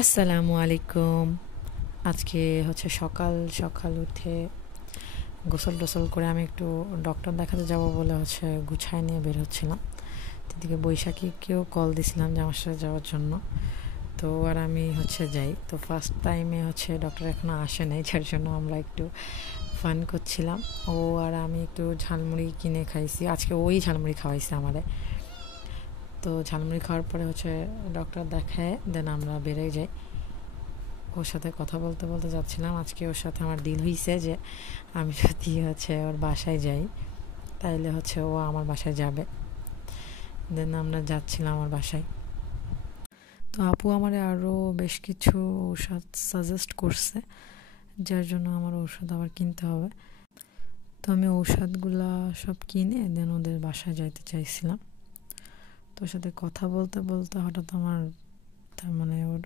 আসসালামু আলাইকুম। আজকে হচ্ছে সকাল সকাল উঠে গোসল টোসল করে আমি একটু ডক্টর দেখাতে যাব বলে হচ্ছে গুছায় নিয়ে বের হচ্ছিলাম। এদিকে বৈশাখীকেও কল দিছিলাম যে আমার সাথে যাওয়ার জন্য। তো আর আমি হচ্ছে যাই। তো ফার্স্ট টাইমে হচ্ছে ডক্টর এখনও আসে নাই, যার জন্য আমরা একটু ফান করছিলাম। ও আর আমি একটু ঝালমুড়ি কিনে খাইছি, আজকে ওই ঝালমুড়ি খাওয়াইছে আমারে। তো ঝালমুড়ি খাওয়ার পরে হচ্ছে ডক্টর দেখায় দেন আমরা বেরোয় যাই। ওর সাথে কথা বলতে বলতে যাচ্ছিলাম। আজকে ওর সাথে আমার ডিল হয়েছে যে আমি যদি হচ্ছে ওর বাসায় যাই তাইলে হচ্ছে ও আমার বাসায় যাবে। দেন আমরা যাচ্ছিলাম আমার বাসায়। তো আপু আমার আরও বেশ কিছু ঔষধ সাজেস্ট করছে, যার জন্য আমার ঔষধ আবার কিনতে হবে। তো আমি ঔষধগুলা সব কিনে দেন ওদের বাসায় যাইতে চাইছিলাম। তো ওর সাথে কথা বলতে বলতে হঠাৎ আমার তার মানে ওর